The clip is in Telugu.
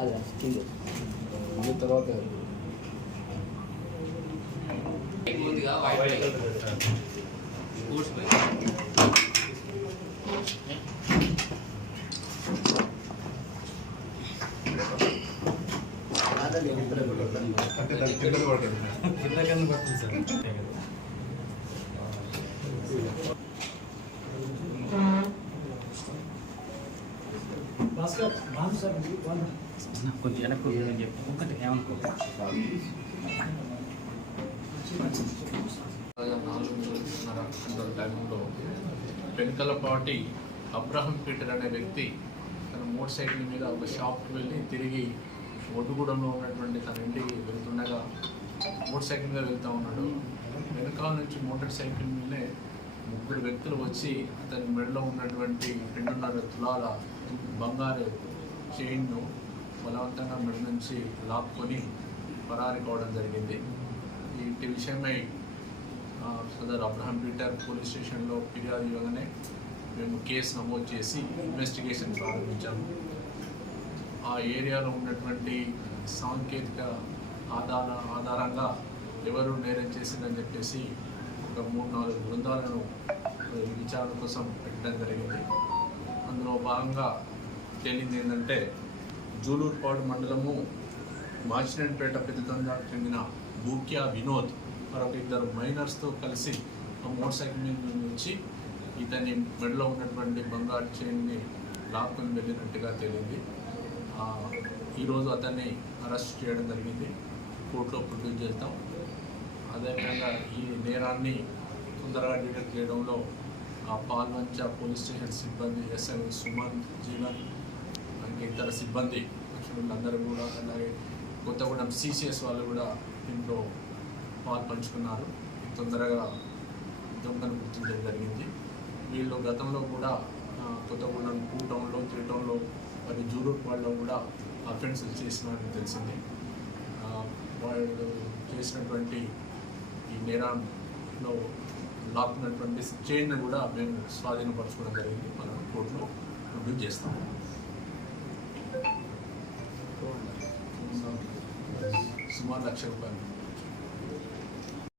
అదే తర్వాత కింద పడుతుంది సార్. కొంచెం వెనక్కు చెప్పి ఒకటి ఏమనుకో 4:30 టైంలో పెనుకలపాటి అబ్రహం పీటర్ అనే వ్యక్తి తన మోటార్ సైకిల్ మీద ఒక షాప్కి వెళ్ళి తిరిగి ఒడ్డుగూడెంలో ఉన్నటువంటి తన ఇంటికి వెళ్తుండగా మోటార్ సైకిల్ మీద వెళ్తూ ఉన్నాడు. వెనకాల నుంచి మోటార్ సైకిల్ మీదనే 3 వ్యక్తులు వచ్చి అతని మెడలో ఉన్నటువంటి 2.5 తులాల బంగారు చైన్ను బలవంతంగా మెడ నుంచి లాక్కొని పరారి కావడం జరిగింది. ఈ విషయమై సదర్ అబ్రహం పీటర్ పోలీస్ స్టేషన్లో ఫిర్యాదు ఇవ్వగానే మేము కేసు నమోదు చేసి ఇన్వెస్టిగేషన్ ప్రారంభించాము. ఆ ఏరియాలో ఉన్నటువంటి సాంకేతిక ఆధారంగా ఎవరు నేరం చేసిందని చెప్పేసి ఒక 3-4 బృందాలను విచారణ కోసం పెట్టడం జరిగింది. అందులో భాగంగా తేలింది ఏంటంటే జూలూరుపాడు మండలము మాచినేనిపేట పెద్దతందాకు చెందిన బూక్యా వినోద్ మరొక 2 మైనర్స్తో కలిసి మోటార్ సైకిల్ మీద నుంచి ఇతని మెడలో ఉన్నటువంటి బంగారు చైన్ని లాక్కొని వెళ్ళినట్టుగా తేలింది. ఈరోజు అతన్ని అరెస్ట్ చేయడం జరిగింది. కోర్టులో ప్రొడ్యూస్ చేస్తాం. అదేవిధంగా ఈ నేరాన్ని తొందరగా డిటెక్ట్ చేయడంలో పాల్వంచ పోలీస్ స్టేషన్ సిబ్బంది ఎస్ఐ సుమంత్, జీవన్, ఇంకా ఇతర సిబ్బంది అందరూ కూడా, అలాగే కొత్తగూడెం సిసిఎస్ వాళ్ళు కూడా దీంట్లో పాలు పంచుకున్నారు. తొందరగా దొంగను గుర్తించడం జరిగింది. వీళ్ళు గతంలో కూడా కొత్తగూడెం 2 టౌన్లో 3 టౌన్లో మరి జూలూరుపాడులో కూడా అఫెన్సెస్ చేసినారని తెలిసింది. వాళ్ళు చేసినటువంటి ఈ నేరంలో లాక్కున్నటువంటి చైన్ కూడా మేము స్వాధీనపరచుకోవడం జరిగింది. మనం కోర్టులో ప్రొడ్యూస్ చేస్తాం. సుమారు 1,00,000 రూపాయలు.